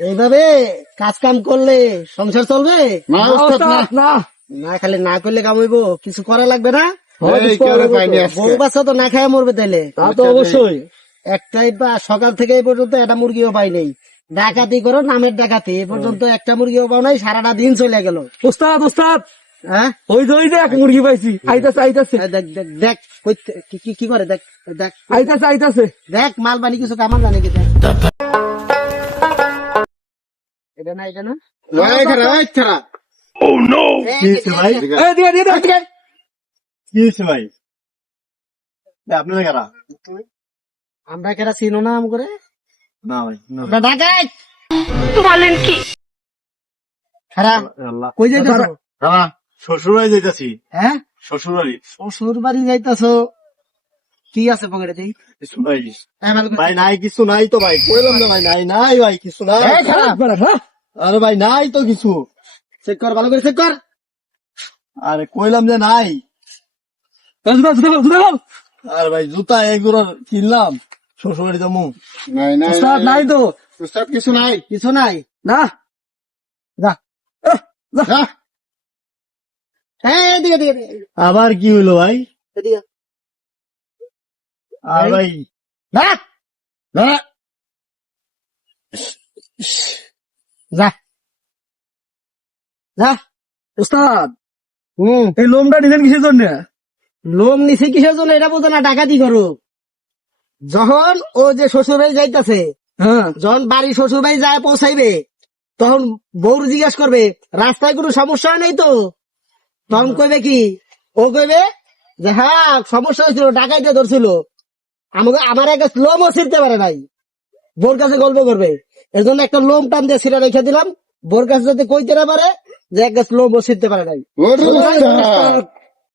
এইভাবে কাজ কাম করলে সংসার চলবে না ওস্তাদ না না না খালি না করলে কাম হইব, কিছু করা লাগবে না। এই কেউ পাইনি আজকে বউ বাচ্চা তো না খায় মরবে তাইলে। তা তো অবশ্যই। একটাই বা সকাল থেকে এই পর্যন্ত একটা মুরগিও পাই নাই। ডাকাতি করো নামের ডাকাতি, এ পর্যন্ত একটা মুরগিও পাও নাই, সারাটা দিন চলে গেল। ওস্তাদ ওস্তাদ হ্যাঁ ওই দেখ মুরগি পাইছি, আইতাছে আইতাছে দেখ দেখ দেখ কি করে দেখ দেখ আইতাছে আইতাছে। দেখ মাল বানি কিছু কামান জানে কি দেখ। এটা না এটা না এই খারাপ এই খারাপ কি হইছে ভাই? এই দিয়ে দিয়ে দিয়ে। কি হইছে ভাই আপনারা কারা আমরা কেরা চিনো না আম করে না ভাই না আমরা ডাকাত বলেন কি? খারাপ আল্লাহ কই যাইতাছো? হ্যাঁ শ্বশুর বাড়ি যাইতাছি হ্যাঁ শ্বশুর বাড়ি শ্বশুর বাড়ি যাইতাছো? কি আছে পকেটে দেখি? কিছু নাই হ্যাঁ, ভালো করে- ভাই নাই কিছু নাই তো ভাই কইলাম না ভাই নাই নাই ভাই কিছু নাই এই খারাপ হ্যাঁ আরে ভাই নাই তো কিছু চেক কর, ভালো করে চেক কর। আরে কইলাম যে নাই জুতা জুতা জুতা বল। আরে ভাই জুতা এগুলো কিনলাম শ্বশুর বাড়ি যাবো নাই ওস্তাদ নাই তো উস্তাদ কিছু নাই কিছু নাই। না যা হ্যাঁ হ্যাঁ এদিকে এদিকে এদিকে, আবার কি হইলো ভাই এদিকে আর ভাই না না যা যা। ওস্তাদ হুম এই লোমটা নিলেন কিসের জন্য? লোম নিছে কিসের জন্য এটা বলতো না, ডাকাতি করো। যখন ও যে শ্বশুর বাড়ি যাইতাছে, হ্যাঁ যখন বাড়ি শ্বশুর বাড়ি যায় পৌঁছাইবে, তখন বউর জিজ্ঞাস করবে রাস্তায় কোনো সমস্যা হয় নাই তো? তখন কইবে কি, ও কইবে যে হ্যাঁ সমস্যা হয়েছিল, ডাকাইতে ধরছিল, আমাকে আমার একটা লোমও ছিঁড়তে পারে নাই। বোর কাছে গল্প করবে, এর জন্য একটা লোম টান দিয়ে ছিঁড়া রেখে দিলাম, বোর কাছে যাতে কইতে না পারে যে এক গাছ লোমও ছিঁড়তে পারে নাই। ওরে